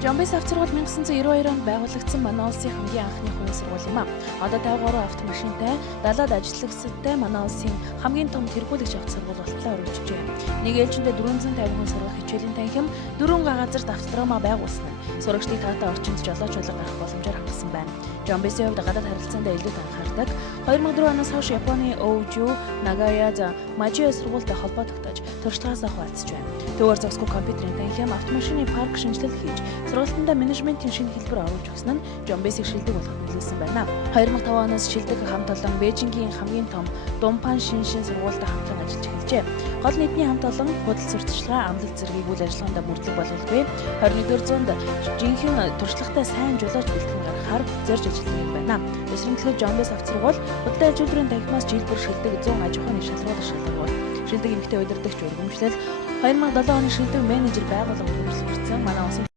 Жамбис авцрагал 1992 онд байгуулагдсан манай улсын хамгийн анхны хувийн сургууль юм а. Одоо 53 автомашинтай, 70-ад ажиллагчтай манай улсын хамгийн том тэргүүлэгч авто сургууль болтлоо өргөжжээ. Нэг ээлжиндээ 450 хүн сургах хичээлийн танхим 4 газарт автодрома байгуулсан нь сурагчдыг таатай орчинд жолооч болго гарах боломжоор хангасан байна. Жамбисын хувьд гадаад харилцаанд илүү анхаардаг. 2004 оноос хойш Японы Оужу, Нагая, Мажио сургуультай холбоо тогтоож туршлагаасаа хуваалцж байна. Төвөр зохисгүй компьютерийн танхим автомашины парк шинжилэл хийж сургалтанда менежментийн шинэ хэлбэр оруулж өгсөн нь Жамбисыг шилдэг болгох нөлөөсөн байна. 2005 оноос шилдэг хамт олон Бээжингийн хамгийн том Думпан шиншин сургуультай хамтран ажиллаж эхэлжээ. Гол нийтний хамт олон худал сурталчилгаа, амлалт зэргийг үйл ажиллагаанд мөрдлөг болгохгүй 21-р зуунд жинхэнэ туршлагатай сайн жолооч бэлтгэн гаргахаар зорж ажилладаг юм байна. Эсрэмтлээ Жамбис авто сургууль хөдөлгөөний ажилтны танхимаас жилбэр шилдэг 100 аж ахуйн шалгуулах шалгуур. Шилдэг эмэгтэй удирдагч өргөмжлөл 2007 оны шилдэг менежер байгууллага үргэлжлүүлсэн манай улсын